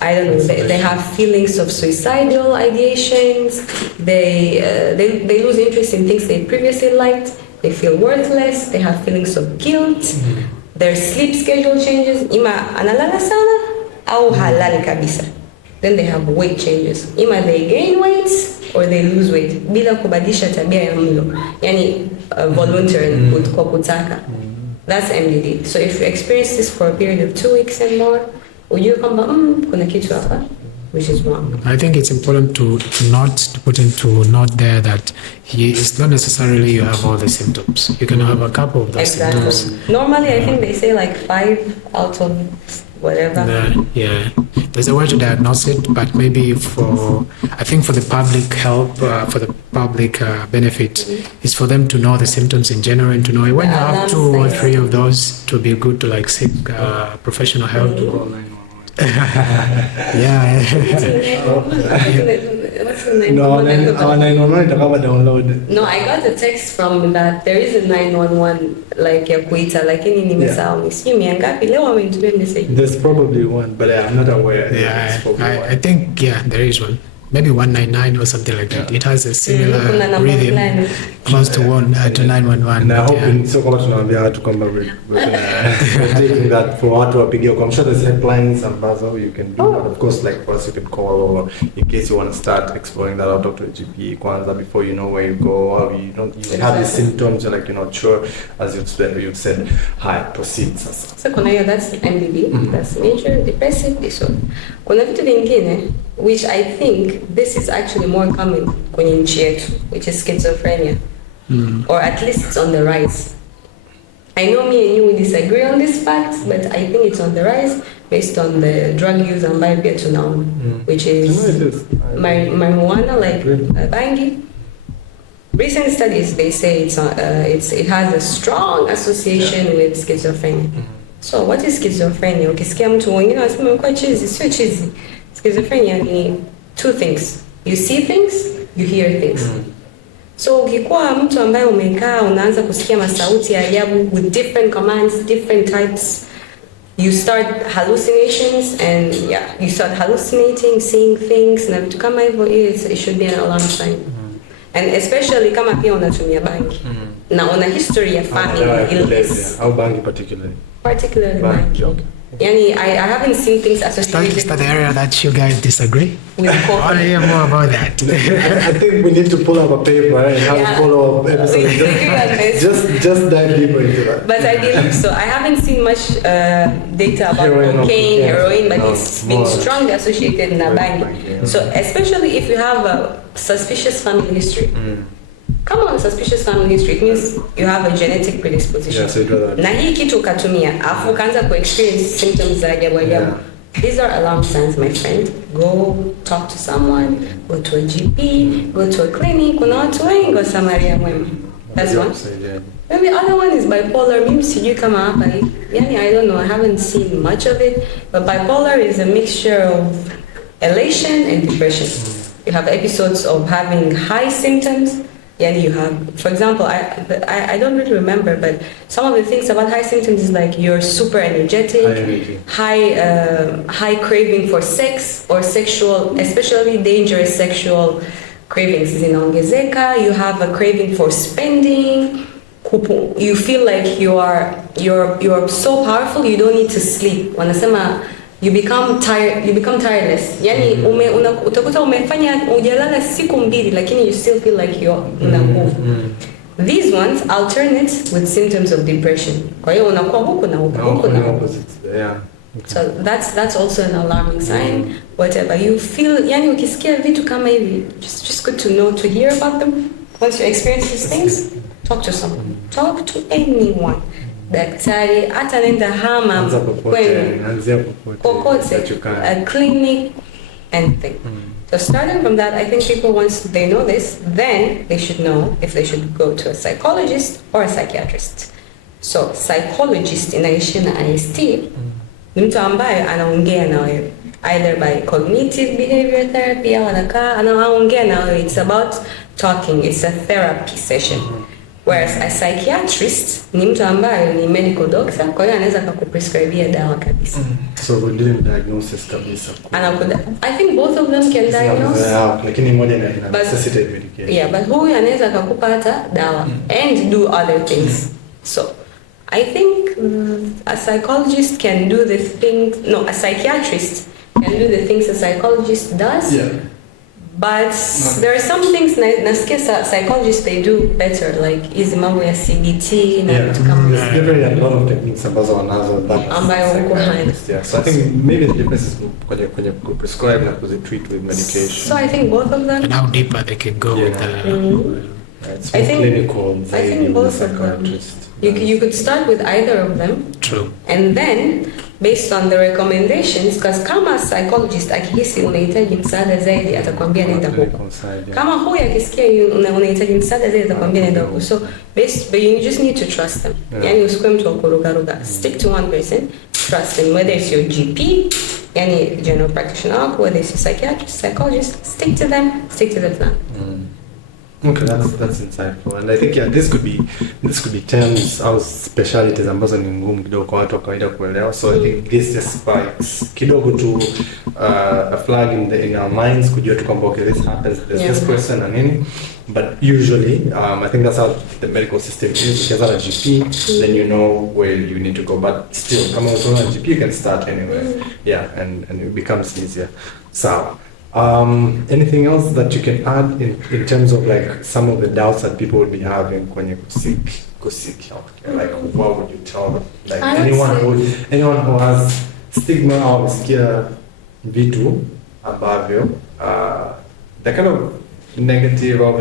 I don't know. They have feelings of suicidal ideations. They lose interest in things they previously liked, they feel worthless, they have feelings of guilt, their sleep schedule changes, ima analala sana au halali kabisa. Then they have weight changes, ima they gain weight or they lose weight bila kubadilisha tabia ya mlo, yani voluntary kwa kutaka. That's MDD. So if you experience this for a period of 2 weeks and more, ujue kwamba kuna kitu hapa which is wrong. I think it's important to put into note there that it's not necessarily you have all the symptoms. You can have a couple of those symptoms. Normally, I think they say like 5 out of whatever. Yeah, there's a way to diagnose it, but maybe I think for the public help, for the public benefit, is for them to know the symptoms in general and to know when you have 2 or 3 of those, to be good to like seek professional help. Yeah. No, I got a text from that there is a 911 like ya kuita lakini nimesahau sijui miangapi leo wamenitumia message. There's probably one, but I'm not aware. I think there is one. Maybe 199 or something like that. It has a similar rhythm, close to 911. And I hope so kama tunaambia watu kwamba we're taking that for watu wapigie. I'm sure there's helplines ambazo you can do. Of course, like for us you can call, or in case you want to start exploring that out, talk to a GP kwanza before you know where you go, or you have the symptoms, you're like you're not sure, as you've said, proceed sasa. So kuna hiyo, that's MDD, that's major depressive disorder. Kuna vitu vingine which I think this is actually more common kwenye nchi yetu, which is schizophrenia, or at least it's on the rise. I know me and you will disagree on this fact, but I think it's on the rise based on the drug use ambayo pia tunaona, which is marijuana, like bangi. Recent studies, they say it has a strong association with schizophrenia. So what is schizophrenia? Ukisikia mtu wengine wanasema kwa chizi, sio chizi. Schizophrenia ni 2 things. You see things, you hear things. So ukikuwa mtu ambaye umekaa unaanza kusikia masauti ya ajabu with different commands, different types, you start hallucinations and you start hallucinating, seeing things, na vitu kama hivyo, it should be an alarm sign. And especially kama pia unatumia bangi na una history ya family illness. How bangi particularly? Particularly bangi. Okay. Yani, I haven't seen things associated. Is that the area that you guys disagree? With I want to hear more about that. I think we need to pull up a paper and have a follow-up episode. Just dive deeper into that. But I believe so. I haven't seen much data about cocaine, heroin, but it's been strongly associated in bangi. So especially if you have a suspicious family history. Come on, suspicious family history, it means you have a genetic predisposition. Na hii kitu ukatumia, afu ukaanza ku-experience symptoms za ajabu. These are alarm signs, my friend. Go talk to someone, go to a GP, go to a clinic. Kuna watu wengi wa Samaria mwema. That's one. Then the other one is bipolar. Mimi sijui kama hapa hii. Yani, I don't know, I haven't seen much of it. But bipolar is a mixture of elation and depression. You have episodes of having high symptoms. Yeah, you have, for example, I don't really remember, but some of the things about high symptoms is like you're super energetic, high craving for sex or sexual, especially dangerous sexual cravings zinaongezeka. You have a craving for spending. You feel like you're so powerful you don't need to sleep. Wanasema you become tireless. Yani utakuta umefanya ujalala siku mbili lakini you still feel like you're una nguvu. These ones alternate with symptoms of depression. Kwa hiyo unakuwa huko na huko na huko. So that's also an alarming sign. Whatever you feel, yani ukisikia vitu kama hivi, just good to know, to hear about them. Once you experience these things, talk to someone. Talk to anyone. Daktari, hata nenda hama kwenu, kokote, a clinic, anything. So starting from that, I think people, once they know this, then they should know if they should go to a psychologist or a psychiatrist. So psychologist inaishia na IST, ni mtu ambaye anaongea na wewe, either by cognitive behavior therapy au anakaa anaongea na wewe. It's about talking. It's a therapy session. Whereas a psychiatrist ni mtu ambaye ni medical doctor, kwa hiyo anaweza kukuprescribia dawa kabisa. So we didn't diagnosis kabisa. I think both of them can diagnose. Lakini mmoja ina necessitate medication. Yeah, but huyu anaweza kukupa hata dawa and do other things. So I think a psychologist can do the things, no, a psychiatrist can do the things a psychologist does. Yeah. But there are some things nasikia psychologists they do better, like hizi mambo ya CBT na vitu kama hivyo. There are a lot of techniques ambazo wanazo ambayo uko high. Yeah, so I think maybe the difference is kwenye prescribe na treat with medication. So I think both of them. And how deeper they can go with the. It's more clinical. I think both of them. You could start with either of them. True. And then based on the recommendations, because kama psychologist akihisi unahitaji msaada zaidi atakwambia nenda huko. Kama huyu akisikia unahitaji msaada zaidi atakwambia nenda huko. So but you just need to trust them. Yani usikue mtu wa kurukaruka. Stick to one person, trust them, whether it's your GP, yani general practitioner, whether it's your psychiatrist, psychologist, stick to them, stick to the plan. Okay, that's insightful, and I think this could be terms au specialties ambazo ni ngumu kidogo kwa watu wa kawaida kuelewa. So I think this just spikes kidogo to a flag in our minds, kujua tu kwamba okay, this happens, there's this person and nini. But usually, I think that's how the medical system is. Because at a GP, then you know where you need to go. But still, come on, so a GP you can start anywhere. Yeah, and it becomes easier. So. Anything else that you can add in terms of like some of the doubts that people would be having when you seek healthcare? Like, what would you tell them? Like anyone who has stigma or skia vitu ambavyo the kind of negative or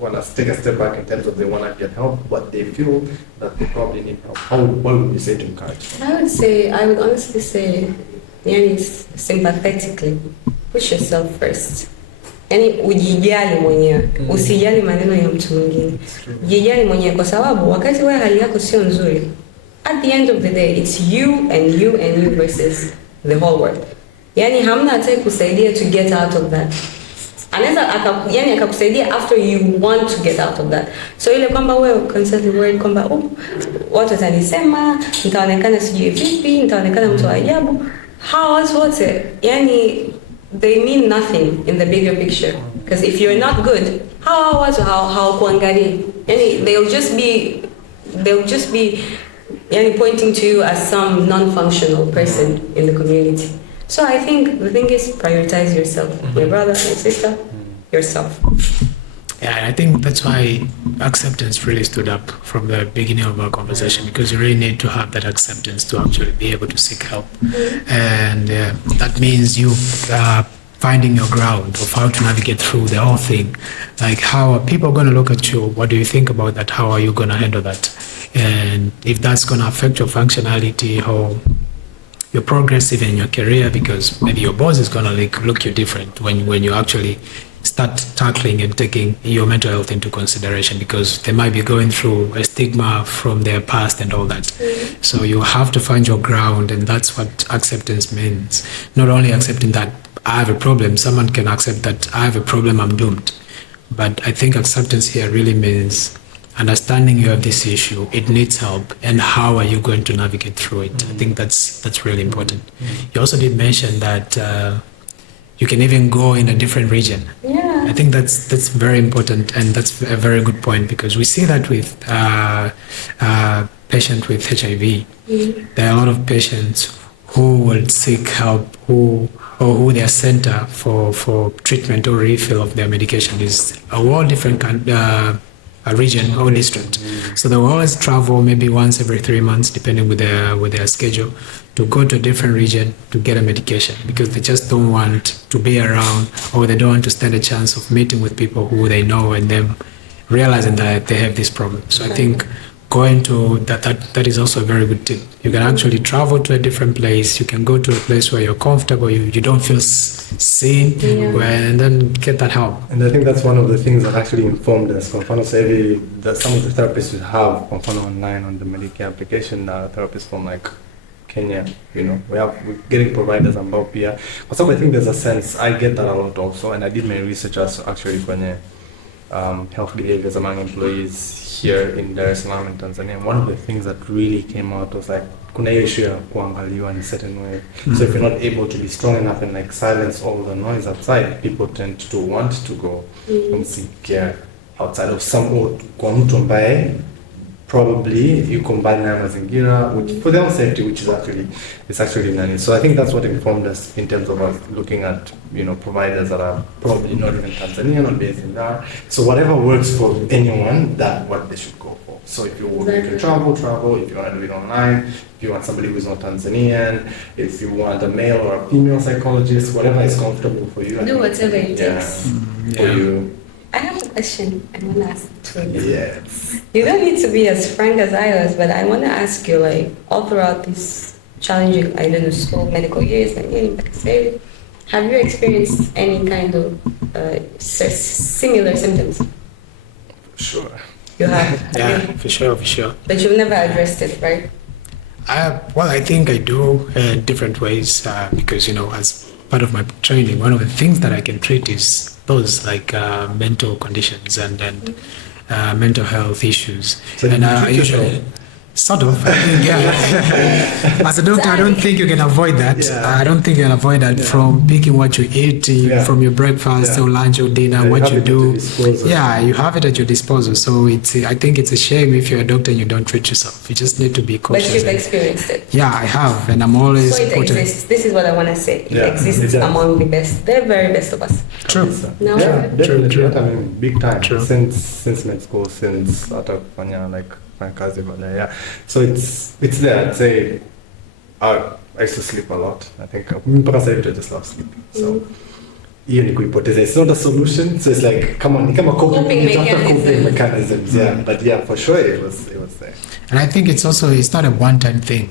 want to take a step back in terms of they want to get help, but they feel that they probably need help. What would you say to encourage them? I would honestly say, sympathetically. Push yourself first. Yani ujijali mwenyewe. Usijali maneno ya mtu mwingine. Jijali mwenyewe kwa sababu wakati wewe hali yako sio nzuri, at the end of the day it's you and you and you versus the whole world. Yani hamna atakaye kusaidia to get out of that. Anaweza akakusaidia after you want to get out of that. So ile kwamba wewe constantly worried kwamba watu watanisema, nitaonekana sijui vipi, nitaonekana mtu wa ajabu. How watu wote yani they mean nothing in the bigger picture, because if you're not good, how kuangalia, yani they'll just be yani pointing to you as some non-functional person in the community. So I think the thing is prioritize yourself, your brother and sister, yourself. Yeah, I think that's why acceptance really stood up from the beginning of our conversation, because you really need to have that acceptance to actually be able to seek help. And that means you finding your ground of how to navigate through the whole thing. Like, how are people going to look at you? What do you think about that? How are you going to handle that? And if that's going to affect your functionality or your progress even in your career, because maybe your boss is going to look you different when you actually start tackling and taking your mental health into consideration, because they might be going through a stigma from their past and all that. So you have to find your ground, and that's what acceptance means. Not only accepting that I have a problem, someone can accept that I have a problem, I'm doomed. But I think acceptance here really means understanding you have this issue, it needs help, and how are you going to navigate through it? I think that's really important. You also did mention that you can even go in a different region. Yeah. I think that's very important, and that's a very good point, because we see that with patients with HIV. There are a lot of patients who will seek help, who their center for treatment or refill of their medication is a whole different a region or district. So they will always travel maybe once every 3 months, depending with their schedule, to go to a different region to get a medication, because they just don't want to be around, or they don't want to stand a chance of meeting with people who they know and them realizing that they have this problem. So I think going to that is also a very good tip. You can actually travel to a different place. You can go to a place where you're comfortable, you don't feel seen, and then get that help. And I think that's one of the things that actually informed us. Some of the therapists we have online on the Medicare application, therapists from like Kenya, we're getting providers ambao pia, kwa sababu I think there's a sense, I get that a lot also, and I did my research actually health behaviors among employees here in Dar es Salaam and Tanzania. And one of the things that really came out was like kuna issue ya kuangaliwa in a certain way. So if you're not able to be strong enough and like silence all the noise outside, people tend to want to go and seek care outside of some kwa mtu ambaye probably you combine na mazingira which for their own safety, which is actually nani. So I think that's what informed us in terms of us looking at, you know, providers that are probably not even Tanzanian, not based in there. So whatever works for anyone, that's what they should go for. So if you can travel. If you want to do it online, if you want somebody who's not Tanzanian, if you want a male or a female psychologist, whatever is comfortable for you. Do whatever it takes. For you. I have a question I want to ask twins. Yes. You don't need to be as frank as I was, but I want to ask you, like, all throughout these challenging, I don't know, school, medical years, like say, have you experienced any kind of similar symptoms? Sure. You have? Yeah, for sure. But you've never addressed it, right? Well, I think I do different ways because, you know, as part of my training, one of the things that I can treat is those like mental conditions and mental health issues. So and I usually sort of, I think, yeah. As a doctor, I don't think you can avoid that. Yeah. I don't think you can avoid that from picking what you eat from your breakfast or lunch or dinner, what you do. Yeah, you have it at your disposal. So I think it's a shame if you're a doctor and you don't treat yourself. You just need to be cautious. But you've experienced it. Yeah, I have, and I'm always. So it exists. This is what I want to say. It exists among the best, the very best of us. True. No, yeah, definitely. True. I mean, big time. True. Since med school, since hata kufanya like kazi baadaye. Yeah. So it's there. I'd say I used to sleep a lot. I think mpaka sasa hivi I just love sleeping. So hiyo ni kuipoteza. It's not a solution. So it's like come on, kama coping mechanisms. Yeah. But yeah, for sure it was there. And I think it's not a one-time thing.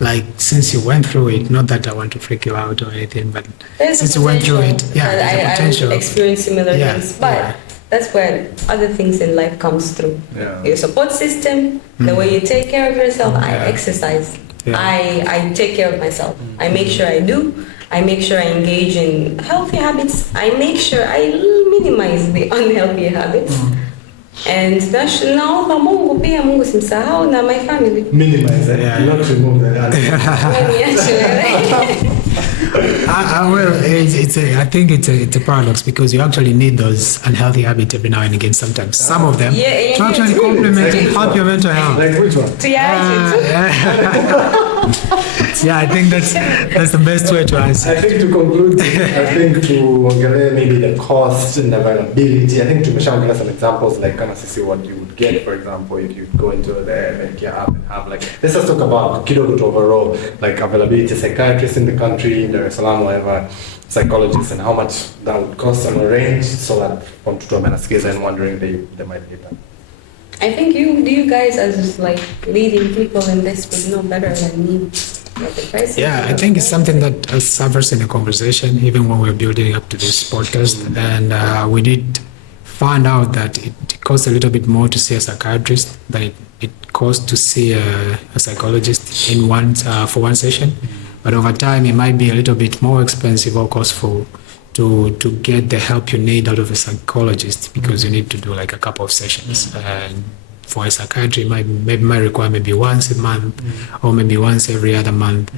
Like, since you went through it, not that I want to freak you out or anything, but since you went through it, there's a potential. I experienced similar things, but that's where other things in life comes through. Yeah. Your support system, the way you take care of yourself. I exercise. Yeah. I take care of myself. I make sure I do. I make sure I engage in healthy habits. I make sure I minimize the unhealthy habits. And naomba Mungu pia, Mungu simsahau na my family. Minimize it, not remove that. I think it's a paradox because you actually need those unhealthy habits every now and again. Sometimes some of them to actually complement and help your mental health. Like which one? Yeah, I think that's the best way to answer. I think to conclude, I think to ongelea maybe the cost and availability. I think tumeshaongelea some examples like kama sisi what you would get, for example, if you go into the Medicare app and have like, let's just talk about kidogo to overall like availability, psychiatrists in the country, in Dar es Salaam, whatever, psychologists, and how much that would cost on a range, so that from mtoto amenasikiza and wondering they might get that. I think you guys as like leading people in this would know better than me. Yeah, I think it's something that suffers in the conversation, even when we're building up to this podcast. And we did find out that it costs a little bit more to see a psychiatrist than it costs to see a psychologist in for one session. But over time, it might be a little bit more expensive or costful to get the help you need out of a psychologist, because you need to do like a couple of sessions. And for a psychiatry, might require maybe once a month or maybe once every other month.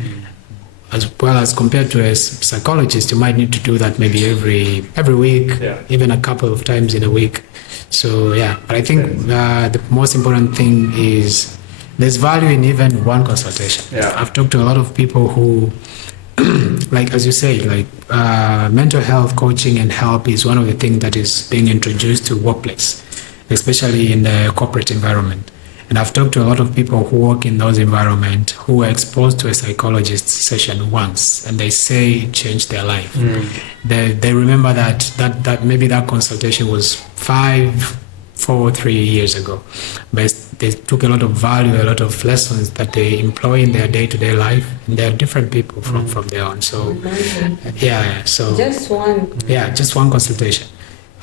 As well as compared to a psychologist, you might need to do that maybe every week, even a couple of times in a week. So yeah, but I think the most important thing is there's value in even one consultation. Yeah. I've talked to a lot of people who, like as you say, like mental health coaching and help is one of the things that is being introduced to workplace, especially in the corporate environment. And I've talked to a lot of people who work in those environments who were exposed to a psychologist session once, and they say it changed their life. They remember that maybe that consultation was 3 years ago, but they took a lot of value, a lot of lessons that they employ in their day-to-day life, and they're different people from there on. So so just one consultation.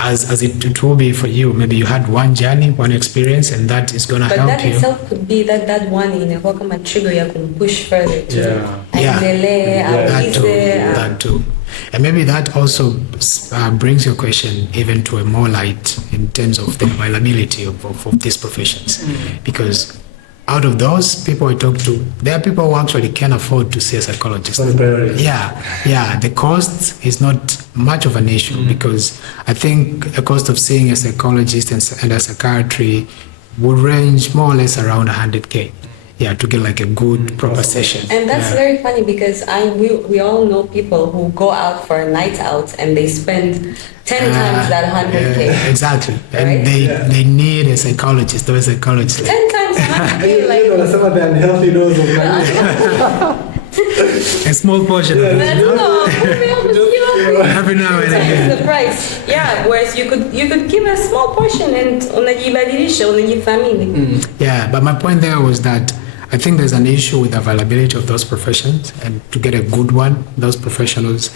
As it will be for you, maybe you had one journey, one experience, and that is going to help you. But that itself could be that one inakuwa kama trigger ya kumpush further to aendelee, that too. And maybe that also brings your question even to a more light in terms of the availability of these professions. Because out of those people I talk to, there are people who actually can afford to see a psychologist. Yeah. The cost is not much of an issue because I think the cost of seeing a psychologist and a psychiatry would range more or less around 100K. Yeah, to get like a good proper session. And that's very funny because we all know people who go out for a night out and they spend 10 times that 100K. Exactly. Right? And they need a psychologist, 10 times 100K, like some of the unhealthy dose of a small portion of it. Every now and again. The price. Yeah, whereas you could give a small portion and unajibadilisha, unajithamini. Yeah, but my point there was that I think there's an issue with the availability of those professions, and to get a good one, those professionals,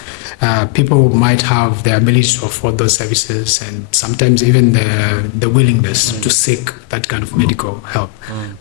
people might have the ability to afford those services and sometimes even the willingness to seek that kind of medical help.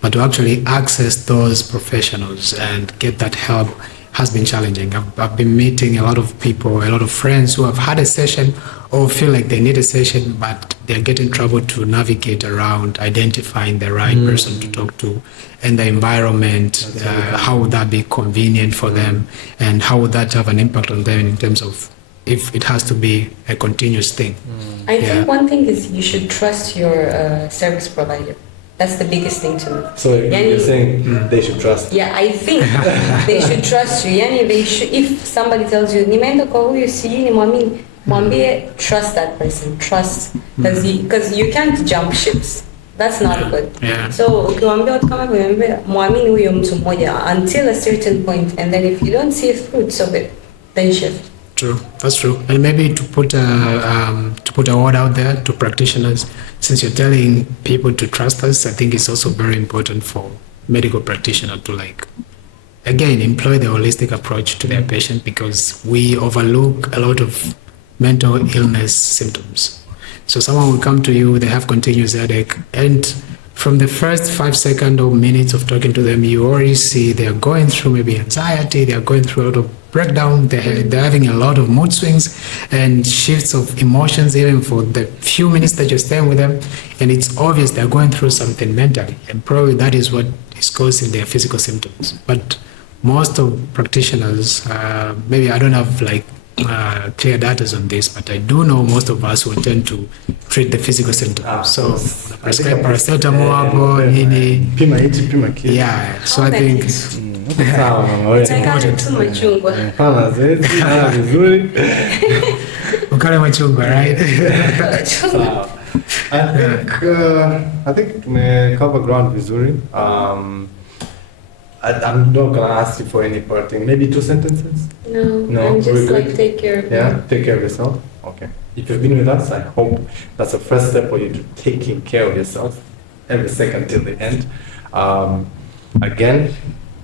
But to actually access those professionals and get that help has been challenging. I've been meeting a lot of people, a lot of friends who have had a session or feel like they need a session, but they're getting trouble to navigate around identifying the right person to talk to and the environment. How would that be convenient for them, and how would that have an impact on them in terms of if it has to be a continuous thing? I think one thing is you should trust your service provider. That's the biggest thing to me. So you're saying they should trust? Yeah, I think they should trust you. Yani they should, if somebody tells you, nimeenda kwa huyu sijui mwambie, trust that person. Trust. Because you can't jump ships. That's not good. Yeah. So ukiwaambia watu kama hivyo, muamini huyo mtu mmoja until a certain point, and then if you don't see fruits of it, then shift. True, that's true. And maybe to put a word out there to practitioners, since you're telling people to trust us, I think it's also very important for medical practitioners to again, employ the holistic approach to their patient, because we overlook a lot of mental illness symptoms. So someone will come to you, they have continuous headache, and from the first 5 seconds or minutes of talking to them, you already see they're going through maybe anxiety, they're going through a lot of breakdown, they're having a lot of mood swings and shifts of emotions even for the few minutes that you're staying with them, and it's obvious they're going through something mentally, and probably that is what is causing their physical symptoms. But most of practitioners, maybe I don't have clear data on this, but I do know most of us will tend to treat the physical symptoms. So prescribe paracetamol, pima hichi, pima kile. Yeah, so I think Sawa mama, it's important. Pana zezi, pana vizuri. Ukale machungwa, right? Sawa. I think tume cover ground vizuri. I'm not gonna ask you for any parting. Maybe 2 sentences? No, I'm just take care of take care of yourself. Okay. If you've been with us, I hope that's the first step for you to taking care of yourself every second till the end. Again,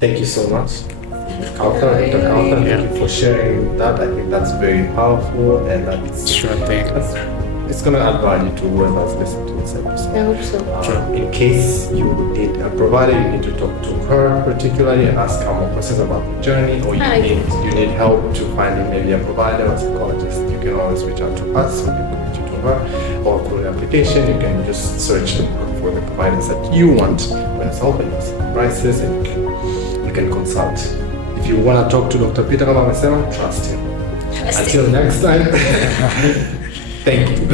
thank you so much, Dr. Kauthar. Thank you for sharing that. I think that's very powerful, and that's Sure thing. It's going to add value to whoever's listening to this episode. I hope so. In case you need a provider, you need to talk to her particularly and ask her more questions about the journey, or you need help to finding maybe a provider or psychologist, you can always reach out to us. We can reach out to her, or through the application you can just search for the providers that you want. When it's open, prices, and you can consult. If you want to talk to Dr. Peter kama amesema, trust him. Until next time. Thank you.